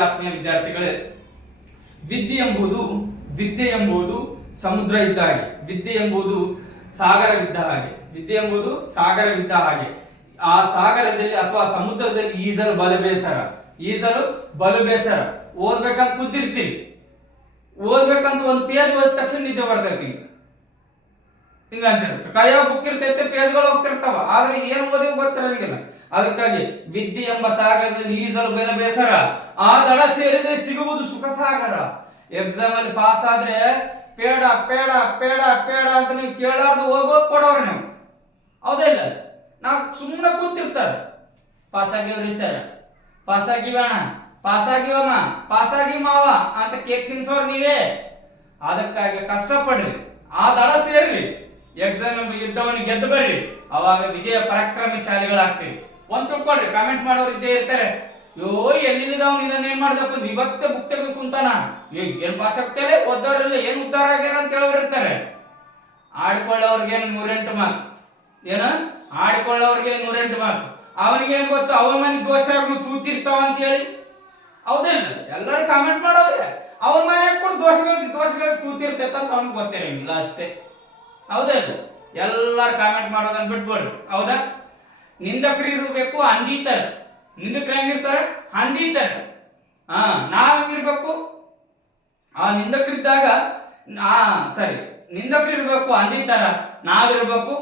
ಆತ್ಮೀಯ ವಿದ್ಯಾರ್ಥಿಗಳೇ, ವಿದ್ಯೆ ಎಂಬುದು ವಿದ್ಯೆ ಎಂಬುದು ಸಮುದ್ರ ಇದ್ದ ಹಾಗೆ, ವಿದ್ಯೆ ಎಂಬುದು ಸಾಗರವಿದ್ದ ಹಾಗೆ, ವಿದ್ಯೆ ಎಂಬುದು ಸಾಗರವಿದ್ದ ಹಾಗೆ. ಆ ಸಾಗರದಲ್ಲಿ ಅಥವಾ ಸಮುದ್ರದಲ್ಲಿ ಈಜಲು ಬಲು ಬೇಸರ ಈಜಲು ಬಲು ಬೇಸರ ಓದ್ಬೇಕಂತ ಕೂತಿರ್ತೀವಿ ಓದ್ಬೇಕಂತ ಒಂದು ಪೇಜ್ ಓದಿದ ತಕ್ಷಣ ನಿದ್ದೆ ಬರ್ತಾ ಹಿಂಗ ಹಿಂಗ ಅಂತ ಕೈಯಾಗ ಬುಕ್ ಇರ್ತೈತೆ ಪೇಜ್ಗಳು ಹೋಗ್ತಿರ್ತಾವ. ಆದ್ರೆ ಏನ್ ಓದಿವ್ ಗೊತ್ತಿರಂಗಿಲ್ಲ. ಅದಕ್ಕಾಗಿ ವಿದ್ಯೆ ಎಂಬ ಸಾಗರದಲ್ಲಿ ಈಜಲು ಬೇರೆ ಬೇಸರ. ಆ ದಡ ಸೇರಿದ್ರೆ ಸಿಗುವುದು ಸುಖ ಸಾಗರ. ಎಕ್ಸಾಮ್ ಅಲ್ಲಿ ಪಾಸ್ ಆದ್ರೆ ಪೇಡ ಪೇಡ ಪೇಡ ಪೇಡ ಅಂತ ನೀವು ಕೇಳಾರ್ದು ಹೋಗೋ ಕೊಡೋರು ನೀವು. ಹೌದೇ ಇಲ್ಲ? ನಾವು ಸುಮ್ಮನೆ ಕೂತಿರ್ತಾರೆ. ಪಾಸ್ ಆಗಿವ್ರಿ ಸರ್. ಪಾಸ್ ಆಗಿವಣ ಪಾಸ್ ಆಗಿವಮ್ಮ? ಪಾಸ್ ಆಗಿ ಮಾವ ಅಂತ ಕೇಕ್ ತಿನ್ಸೋರು ನೀವೇ. ಅದಕ್ಕಾಗಿ ಕಷ್ಟಪಡ್ರಿ. ಆ ದಡ ಸೇರ್ರಿ. ಎಕ್ಸಾಮ್ ಯುದ್ಧವನ್ನು ಗೆದ್ದು ಬರ್ರಿ. ಅವಾಗ ವಿಜಯ ಪರಾಕ್ರಮಶಾಲಿಗಳಾಗ್ತೀವಿ ಒಂದು ಕೊಡ್ರಿ ಕಾಮೆಂಟ್ ಮಾಡೋರು ಇದ್ದೇ ಇರ್ತಾರೆ. ಯೋ ಎಲ್ಲಿದ್ದಾವ್ ಇದನ್ನ ಏನ್ ಮಾಡ್ದಪ್ಪ ಇವತ್ತೆ ಬುಕ್ ತೆಗೆದು ಕುಂತಾನ? ಏನ್ ಪಾಸ್ ಆಗ್ತೇಲೆ ಓದೋರೆಲ್ಲ ಏನ್ ಉದ್ದಾರ ಆಗ್ಯಾರ ಅಂತ ಹೇಳೋರು ಇರ್ತಾರೆ. ಆಡ್ಕೊಳ್ಳೋರ್ಗೆ ನೂರೆಂಟು ಮಾತು. ಏನ? ಆಡ್ಕೊಳ್ಳೋರ್ಗೆ ನೂರೆಂಟು ಮಾತು. ಅವನಿಗೇನ್ ಗೊತ್ತು? ಅವನ ಮನೆ ದೋಷ ತೂತಿರ್ತಾವ ಅಂತ ಹೇಳಿ. ಹೌದಿಲ್ಲ ಎಲ್ಲರೂ ಕಾಮೆಂಟ್ ಮಾಡೋರೆ. ಅವನ ಮನೆ ಕೂಡ ದೋಷಗಳಿಗೆ ದೋಷಗಳಿಗೆ ತೂತಿರ್ತೈತೆ ಅಂತ ಅವ್ನಿಗೆ ಗೊತ್ತಿರಂಗಿಲ್ಲ ಅಷ್ಟೇ. ಹೌದಲ್ಲ ಎಲ್ಲರೂ ಕಾಮೆಂಟ್ ಮಾಡೋದನ್ನ ಬಿಟ್ಬಿಡ್ರಿ. ಹೌದಾ? ನಿಂದಕರು ಇರಬೇಕು, ಹಂದಿತಾರೆ. ನಿಂದಕರು ಹೆಂಗಿರ್ತಾರೆ ಹಂದಿತಾರೆ. ಹಾ, ನಾವ್ ಹೆಂಗಿರ್ಬೇಕು ಆ ನಿಂದಕರಿದ್ದಾಗ ಆ, ಸರಿ. ನಿಂದಕರು ಇರಬೇಕು, ಹಂದಿತರ? ನಾವಿರ್ಬೇಕು